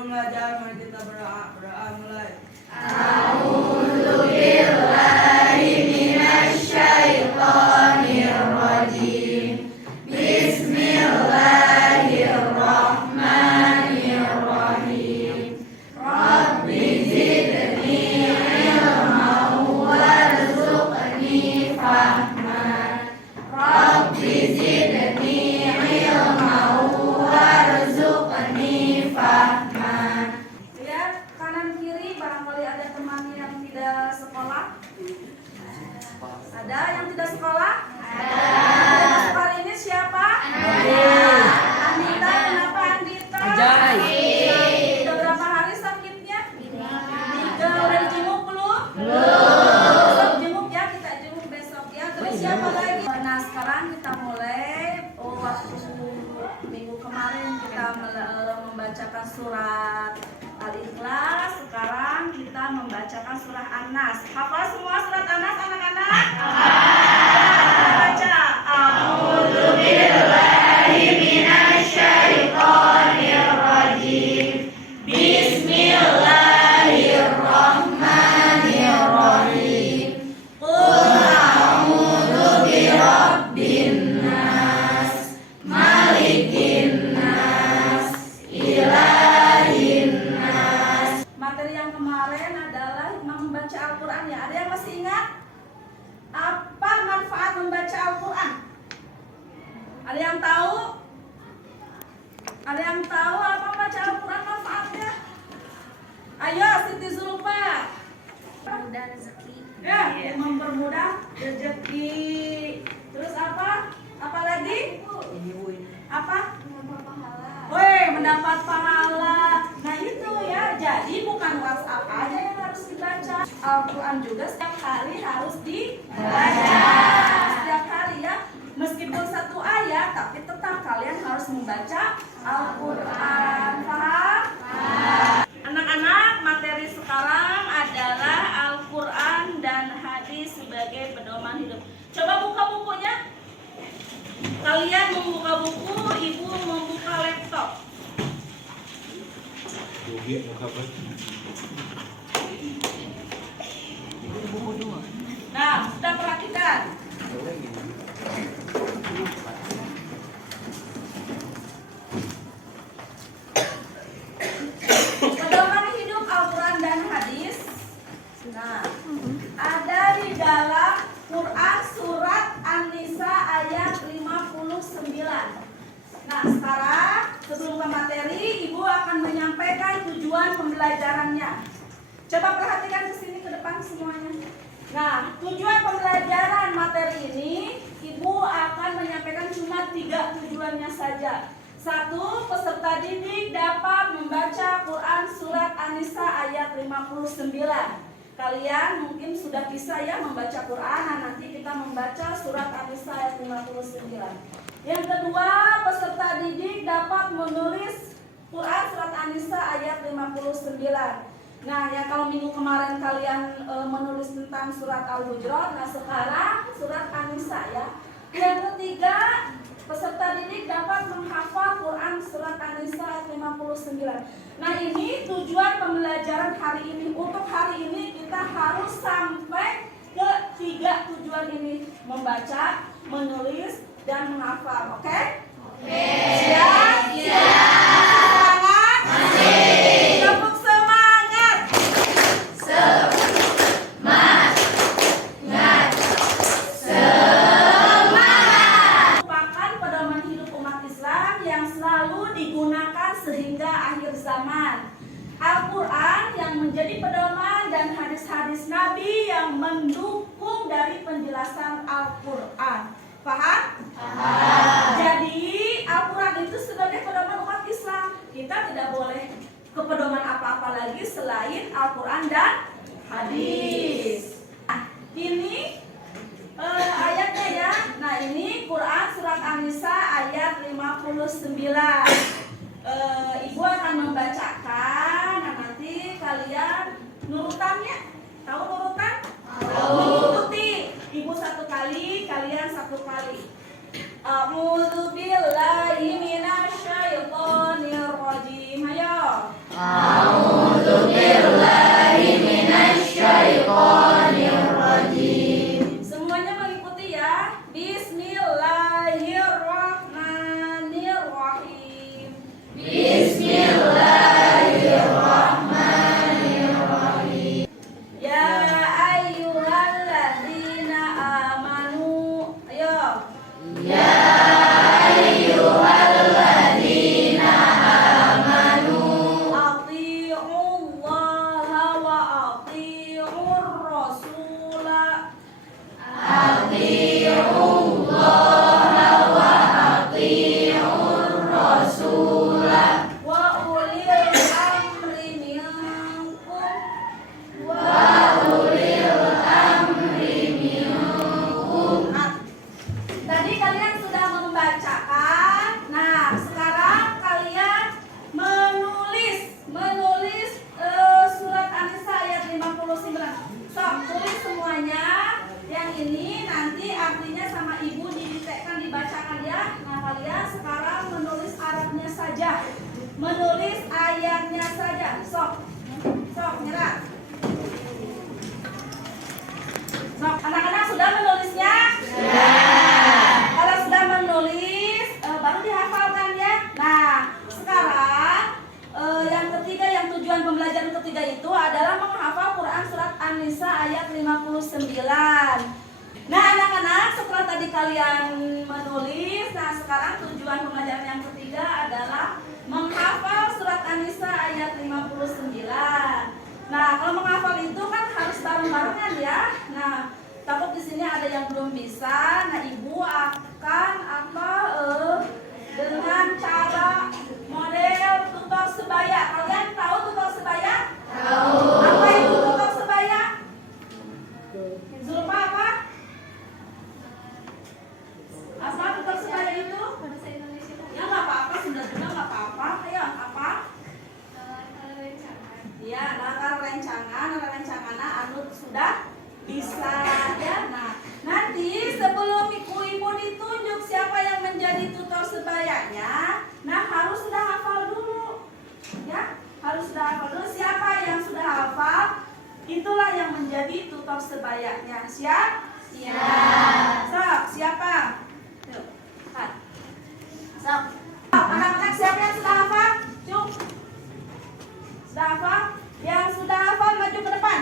Sebelum belajar, mari kita berdoa. Berdoa mulai. A'udzubillahi minasyaitonirrajim. Bismillahirrahmanirrahim. Rabbi zidni ilman warzuqni fahman. Rabbi zidni ilman warzuqni fahman. Lihat kanan kiri, barangkali ada teman yang tidak sekolah. Ada yang tidak sekolah? Ada. Yang masuk hari ini siapa? Andita. Kenapa Andita? Sudah berapa hari sakitnya? 3. Udah dijenguk belum? Besok jenguk ya, kita jenguk besok ya. Terus siapa lagi? Nah sekarang kita mulai. Waktu minggu kemarin kita membacakan surat Al-Ikhlas. Sekarang kita membacakan surah An-Nas. Hafal semua surat An-Nas anak-anak? Baca. A'udzubillahi minasyaitonirrajim. Bismillahirrahmanirrahim. Qul a'udzu birabbin nas, malikin nas, ilahin nas. Materi yang kemarin adalah membaca Al-Quran ya. Ada yang masih ingat? Apa manfaat membaca Al-Quran? Ada yang tahu? Ada yang tahu apa membaca Al-Quran manfaatnya? Ayo Siti Zulfa. Mempermudah rezeki. Ya, mempermudah rezeki. Terus apa? Apa lagi? Apa? Mendapat pahala. Woi, mendapat pahala. Nah itu ya, jadi bukan WhatsApp aja yang harus dibaca. Al-Quran juga setiap hari harus dibaca. Setiap hari ya, meskipun satu ayat, tapi tetap kalian harus membaca Al-Quran. Paham? Anak-anak, materi sekarang adalah Al-Quran dan hadis sebagai pedoman hidup. Coba buka bukunya. Kalian membuka buku, ibu membuka laptop. Nah, sudah perhatikan. Pedoman hidup Al-Quran dan hadis. Nah, ada di dalam Quran surat An-Nisa ayat 59. Nah, sekarang sebelum ke materi, ibu akan menyampaikan tujuan pembelajarannya. Coba perhatikan ke sini ke depan semuanya. Nah, tujuan pembelajaran materi ini, ibu akan menyampaikan cuma 3 tujuannya saja. 1. Peserta didik dapat membaca Quran surat An-Nisa ayat 59. Kalian mungkin sudah bisa ya membaca Quran. Nah, nanti kita membaca surat An-Nisa ayat 59. Yang kedua, peserta didik dapat menulis Quran surat An-Nisa ayat 59. Nah, ya kalau minggu kemarin kalian menulis tentang surat Al-Hujurat, nah sekarang surat An-Nisa ya. Yang ketiga, peserta didik dapat menghafal Quran surat An-Nisa ayat 59. Nah, ini tujuan pembelajaran hari ini. Untuk hari ini kita harus sampai ke 3 tujuan ini. Membaca, menulis, dan menghafal. Oke? Siap? Semangat? Tepuk semangat. Merupakan pedoman hidup umat Islam yang selalu digunakan sehingga akhir zaman. Al-Quran yang menjadi pedoman dan hadis-hadis Nabi yang mendukung dari penjelasan Al-Quran. Paham? Jadi Al-Quran itu sebagai pedoman umat Islam. Kita tidak boleh ke pedoman apa-apa lagi selain Al-Quran dan hadis. Nah, ini ayatnya ya. Nah, ini Quran surat An-Nisa ayat 59. Ibu akan membacakan. Nah, nanti kalian nurutannya. Tahu nurutan? Mengikuti. Ibu 1 kali, kalian 1 kali. A'udzubillahi minasyaitonirrajim. Ayo. menulis ayatnya saja. Sok nyerah. Sok, anak-anak sudah menulisnya? Kalau sudah menulis, baru dihafalkan ya. Nah, sekarang yang ketiga, yang tujuan pembelajaran ketiga itu adalah menghafal Quran surat An-Nisa ayat 59. Nah, anak-anak, setelah tadi kalian menulis, nah sekarang tujuan pembelajaran yang ketiga adalah menghafal surat An-Nisa ayat 59. Nah, kalau menghafal itu kan harus bareng-barengan ya. Nah, takut di sini ada yang belum bisa. Nah, ibu akan dengan cara model tutor sebaya. Kalian tahu tutor sebaya? Tahu. Apa itu tutor sebaya? Zulfa apa? Apa tutor sebaya itu? Ya nggak apa-apa, sudah nggak apa-apa. Ayo apa? Ya, nalar rencangan anu sudah bisa ya. Nah, nanti sebelum ibu ditunjuk siapa yang menjadi tutor sebayanya, nah harus sudah hafal dulu. Ya, harus sudah hafal dulu. Siapa yang sudah hafal, itulah yang menjadi tutor sebayanya. Siap? Siap. Sok, siapa? Yuk, sok. Anak-anak siapa yang sudah hafal? Cuk. Sudah hafal? Yang sudah hafal maju ke depan.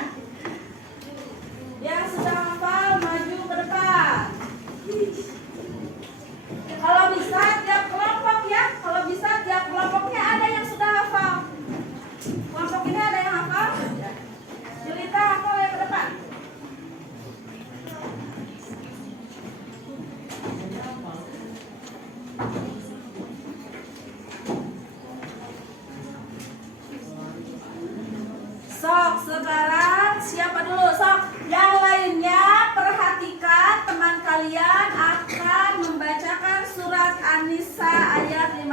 Yang sudah hafal maju ke depan. Kalau bisa tiap kelompok ya. Kalau bisa tiap kelompoknya ada yang sudah hafal. Kelompok ini ada yang hafal? Jelita hafal yang ke depan. Sok, sekarang siapa dulu? Sok, yang lainnya perhatikan teman kalian akan membacakan surat An-Nisa ayat 59.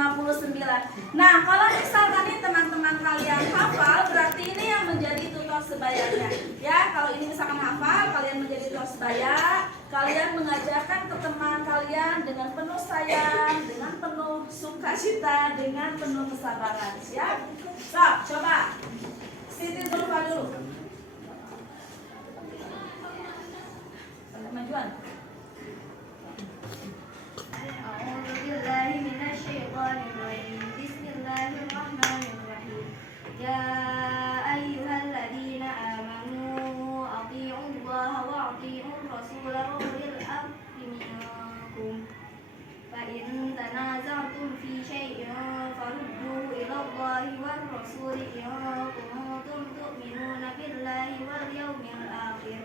Nah, kalau misalkan nih teman-teman kalian hafal, berarti ini yang menjadi tutor sebayanya. Ya, kalau ini misalkan hafal, kalian menjadi tutor sebaya, kalian mengajarkan ke teman kalian dengan penuh sayang, dengan penuh sukacita, dengan penuh kesabaran. Ya, sok, coba. Siti Zulfa dulu. Kemajuan. A'udzubillahi minasyaitonirrajim. Bismillahirrahmanirrahim. Ya ayyuhalladzina amanu athi'ullaha wa athi'ur rasula wa ulil amri minkum. Fa in tanaza'tum fi syai'in farudduhu ila Allahi war rasuli in kuntum tu'minuna billahi wal yawmil akhir.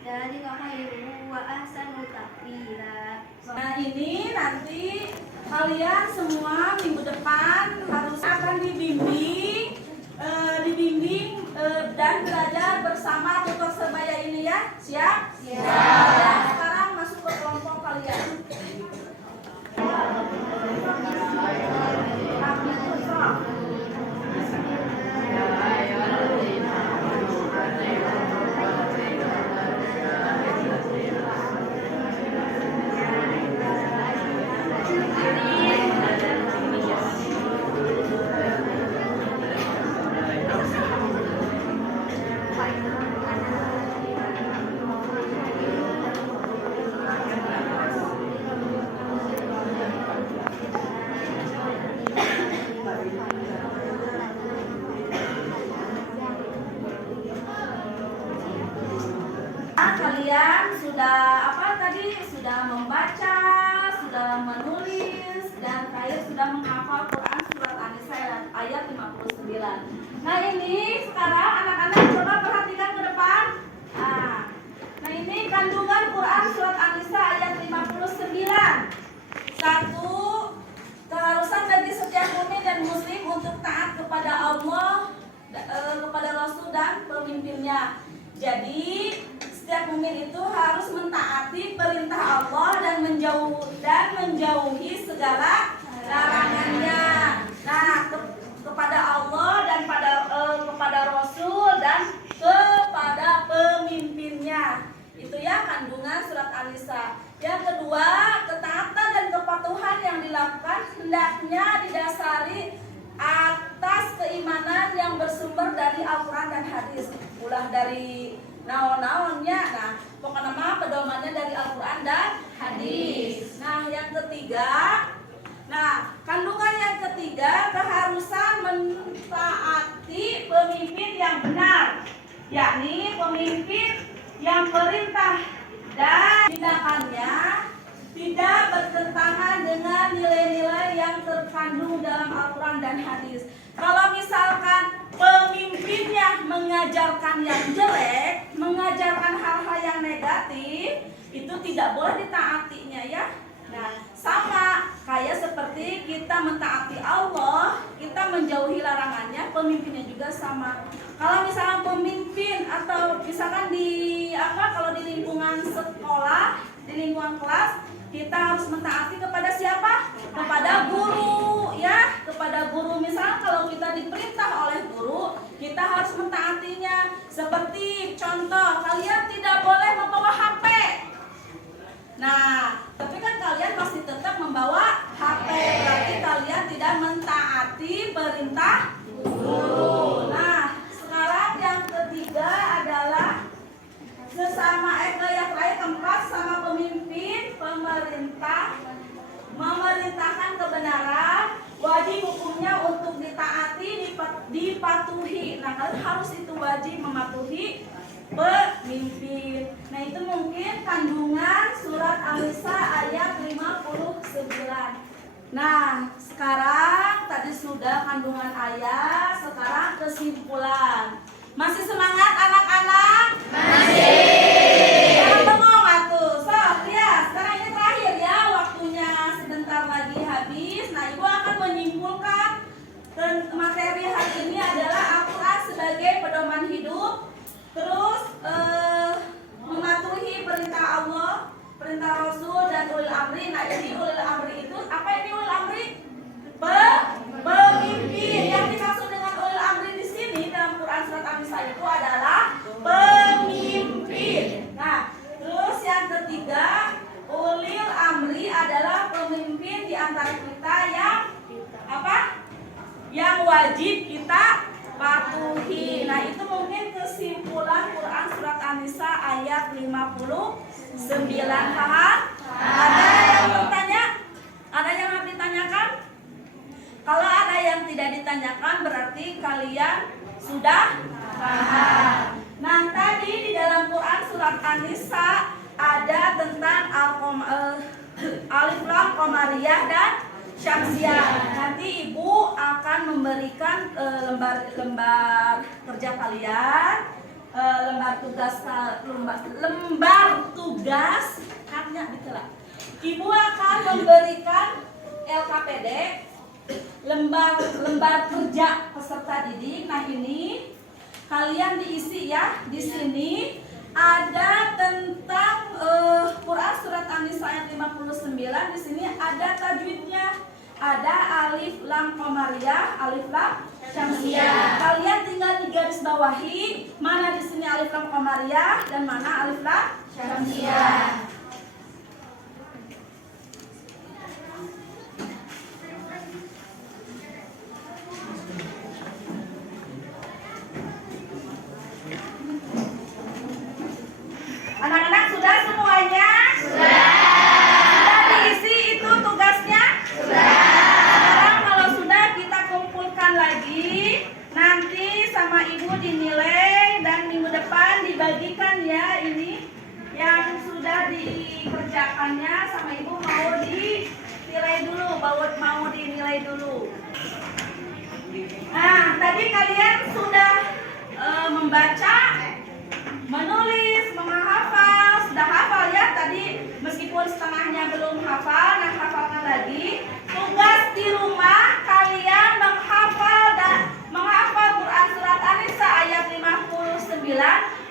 Dzalika khairun wa ahsanu ta'wila. Nah, ini nanti kalian semua minggu depan harus akan dibimbing dan belajar bersama tutor sebaya ini ya. Siap? Siap. Ya, sekarang masuk ke kelompok kalian. Kalian sudah sudah membaca, sudah menulis, dan kalian sudah menghafal Quran surat An-Nisa ayat 59. Nah, ini sekarang anak-anak coba perhatikan ke depan. Nah, ini kandungan Quran surat An-Nisa ayat 59. Satu, keharusan bagi setiap mukmin dan muslim untuk taat kepada Allah, kepada Rasul dan pemimpinnya. Jadi setiap mukmin itu harus mentaati perintah Allah dan menjauhi segala larangannya. Nah, kepada Allah dan kepada Rasul dan kepada pemimpinnya. Itu ya kandungan surat An-Nisa. Yang kedua, ketaatan dan kepatuhan yang dilakukan hendaknya didasari ulah dari naon-naonnya. Nah, pokoknya mah pedomannya dari Al-Qur'an dan hadis. Nah, yang ketiga, kandungan yang ketiga keharusan mentaati pemimpin yang benar, yakni pemimpin yang perintah dan tindakannya tidak bertentangan dengan nilai-nilai yang terkandung dalam Al-Quran dan hadis. Kalau misalkan pemimpinnya mengajarkan yang jelek, mengajarkan hal-hal yang negatif, itu tidak boleh ditaatinya ya. Nah, sama kayak seperti kita mentaati Allah, kita menjauhi larangannya, pemimpinnya juga sama. Kalau misalkan pemimpin atau misalkan kalau di lingkungan sekolah, di lingkungan kelas, kita harus mentaati kepada siapa? Kepada guru ya, kepada guru. Misalnya kalau kita diperintah oleh guru, kita harus mentaatinya. Seperti contoh, kalian tidak boleh membawa HP. Nah, tapi kan kalian masih tetap membawa HP, berarti kalian tidak mentaati perintah guru. Nah, sekarang yang ketiga adalah yang terakhir keempat, sama pemimpin pemerintah memerintahkan kebenaran, wajib hukumnya untuk ditaati, dipatuhi. Nah, kalian harus itu wajib mematuhi pemimpin. Nah, itu mungkin kandungan surat An-Nisa ayat 59. Nah, sekarang tadi sudah kandungan ayat, sekarang kesimpulan. Masih semangat anak-anak? Masih. Jangan bengong atuh. So, ya, sekarang ini terakhir ya, waktunya sebentar lagi habis. Nah, Ibu akan menyimpulkan materi hari ini adalah Al-Quran sebagai pedoman hidup. Terus mematuhi perintah Allah, perintah Rasul dan ulil amri. Nah, ini ulil amri itu apa ini ulil amri? Pemimpin. Yang dimaksud dengan ulil amri di sini dalam Quran surat An-Nisa itu adalah pemimpin. Nah, terus yang ketiga, ulil amri adalah pemimpin di antara kita yang apa? Yang wajib kita patuhi. Nah, itu mungkin kesimpulan Quran surat An-Nisa ayat 59. Paham? Ada yang bertanya? Ada yang harus ditanyakan? Kalau ada yang tidak ditanyakan berarti kalian sudah paham. Nah, tadi di dalam Quran surat An-Nisa ada tentang Alif Lam Qamariyah dan Syamsiyah. Nanti Ibu akan memberikan lembar kerja kalian, lembar tugas haknya dikelah. Ibu akan memberikan LKPD, lembar kerja peserta didik. Nah, ini kalian diisi ya. Di sini ada tentang Quran surat An-Nisa ayat 59. Di sini ada tajwidnya. Ada alif lam qamariyah, alif lam syamsiyah. Kalian tinggal digaris bawahi mana di sini alif lam qamariyah dan mana alif lam syamsiyah. Anak-anak sudah semuanya? Sudah. Sudah diisi itu tugasnya? Sudah. Sekarang kalau sudah kita kumpulkan lagi, nanti sama Ibu dinilai dan minggu depan dibagikan ya ini yang sudah dikerjakannya sama Ibu mau dinilai dulu, mau dinilai dulu. Nah, tadi kalian sudah membaca, menulis, menghafal, sudah hafal ya tadi meskipun setengahnya belum hafal, nah hafalkan lagi. Tugas di rumah kalian menghafal Quran surat An-Nisa ayat 59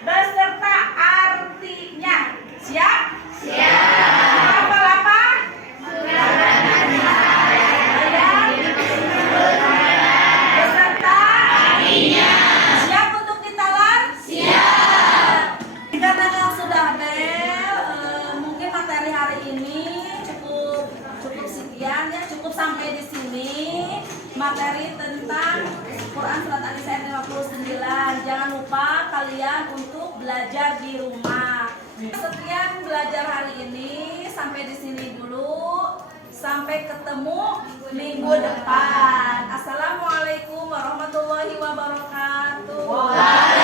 beserta artinya. Siap? Siap. Hafal apa? Surat An-Nisa ayat beserta artinya. Siap untuk ditalar? Siap. Dikarenakan sudah bel, mungkin materi hari ini cukup sekian ya, cukup sampai di sini materi tentang Quran surat An-Nisa ayat 59. Jangan lupa kalian untuk belajar di rumah. Sekian belajar hari ini, sampai di sini dulu. Sampai ketemu minggu depan. Assalamualaikum warahmatullahi wabarakatuh.